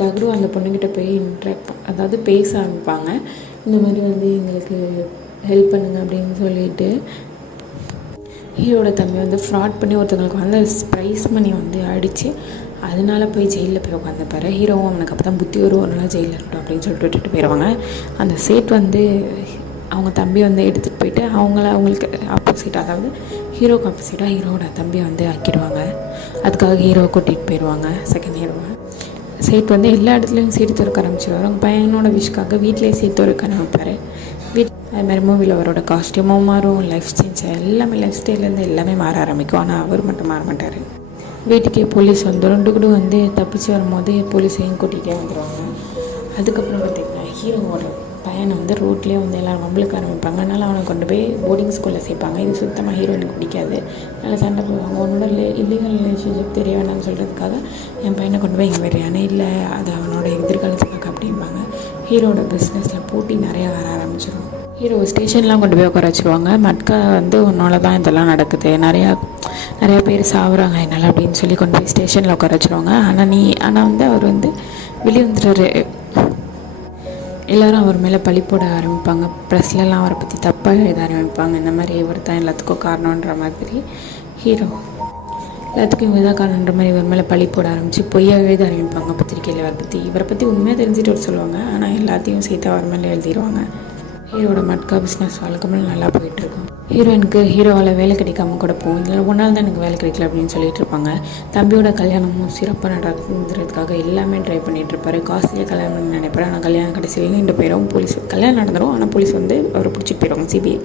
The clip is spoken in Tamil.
டக்ரு அந்த பொண்ணுக்கிட்ட போய் அதாவது பேச ஆரம்பிப்பாங்க. இந்த மாதிரி வந்து எங்களுக்கு ஹெல்ப் பண்ணுங்க அப்படின்னு சொல்லிட்டு ஹீரோட தம்பி வந்து ஃப்ராட் பண்ணி ஒருத்தவங்களுக்கு வந்து ப்ரைஸ் மணி வந்து அடித்து அதனால போய் ஜெயிலில் போய் உட்காந்துப்பாரு. ஹீரோவும் அவனுக்கு அப்போ தான் புத்தி ஒரு நாள் ஜெயிலில் இருக்கட்டும் அப்படின்னு சொல்லிட்டு விட்டுட்டு போயிடுவாங்க. அந்த சேட் வந்து அவங்க தம்பி வந்து எடுத்துகிட்டு போயிட்டு அவங்களுக்கு ஆப்போசிட், அதாவது ஹீரோக்கு ஆப்போசிட்டாக ஹீரோவோட தம்பியை வந்து ஆக்கிடுவாங்க. அதுக்காக ஹீரோவை கூட்டிகிட்டு போயிடுவாங்க. செகண்ட் ஹீரோவை சேட் வந்து எல்லா இடத்துலையும் சீட்டு துறக்க ஆரம்பிச்சிடுவார். அவங்க பையனோட விஷக்காக வீட்டிலே சீட்டு துறக்க ஆரம்பிப்பார். அதுமாதிரி மூவியில் அவரோட காஸ்டியூமும் மாறும், லைஃப் சேஞ்ச் எல்லாமே, லைஃப் ஸ்டைல்லேருந்து எல்லாமே மாற ஆரம்பிக்கும். ஆனால் அவர் மட்டும் மாற மாட்டார். வீட்டுக்கே போலீஸ் வந்துடும். கூட வந்து தப்பிச்சு வரும்போது போலீஸையும் கூட்டிகிட்டே வந்துடுவாங்க. அதுக்கப்புறம் பார்த்திங்கன்னா ஹீரோவோட பையனை வந்து ரோட்லேயே வந்து எல்லோரும் வம்பளுக்கு ஆரம்பிப்பாங்க. அதனால் அவனை கொண்டு போய் போர்டிங் ஸ்கூலில் சேர்ப்பாங்க. இது சுத்தமாக ஹீரோயினுக்கு பிடிக்காது. நல்லா சண்டை போடுவாங்க. உன்னோட இல்லீகல் ரிலேஷன்ஷிப் தெரிய வேண்டாம்னு சொல்கிறதுக்காக என் பையனை கொண்டு போய் இங்கே வரையானே இல்லை, அது அவனோட எதிர்காலத்துக்காக அப்படிம்பாங்க. ஹீரோட பிஸ்னஸில் போட்டி நிறையா வர ஆரம்பிச்சிடும். ஹீரோ ஸ்டேஷன்லாம் கொண்டு போய் உட்கார வச்சுருவாங்க. மட்கா வந்து உன்னால தான் இதெல்லாம் நடக்குது, நிறையா பேர் சாகுறாங்க என்னால் அப்படின்னு சொல்லி கொண்டு போய் ஸ்டேஷனில் உட்கார வச்சுருவாங்க. ஆனால் வந்து அவர் வந்து வெளியே வந்துடுறாரு. எல்லோரும் அவர் மேலே பழி போட ஆரம்பிப்பாங்க. ப்ரெஸ்லலாம் அவரை பற்றி தப்பாக எழுத ஆரம்பிப்பாங்க. இந்த மாதிரி இவர் தான் எல்லாத்துக்கும் காரணன்ற மாதிரி. ஹீரோ எல்லாத்துக்கும் இவர் தான் காரணன்ற மாதிரி இவர் மேலே பழி போட ஆரம்பித்து பொய்யாக எழுத ஆரம்பிப்பாங்க பத்திரிக்கையில் இவரை பற்றி உண்மையாக தெரிஞ்சுட்டு வர சொல்லுவாங்க. ஆனால் எல்லாத்தையும் சேர்த்து அவர் மேலே எழுதிடுவாங்க. ஹீரோட மட்கா பிஸ்னஸ் வழக்கமாக நல்லா போயிட்டுருக்கும். ஹீரோயினுக்கு ஹீரோவால் வேலை கிடைக்காம கூட போகும். இதில் ஒரு நாள் தான் எனக்கு வேலை கிடைக்கல அப்படின்னு சொல்லிட்டு இருப்பாங்க. தம்பியோட கல்யாணமும் சிறப்பாக நடந்துறதுக்காக எல்லாமே ட்ரை பண்ணிகிட்ருப்பாரு. காஸ்ட்லியாக கல்யாணம் பண்ணி நினைப்பாரு. ஆனால் கல்யாணம் கடைசியில் 2 பேரும் போலீஸ் கல்யாணம் நடந்துடும். ஆனால் போலீஸ் வந்து அவரை பிடிச்சிட்டு போயிடுவாங்க, சிபிஐ.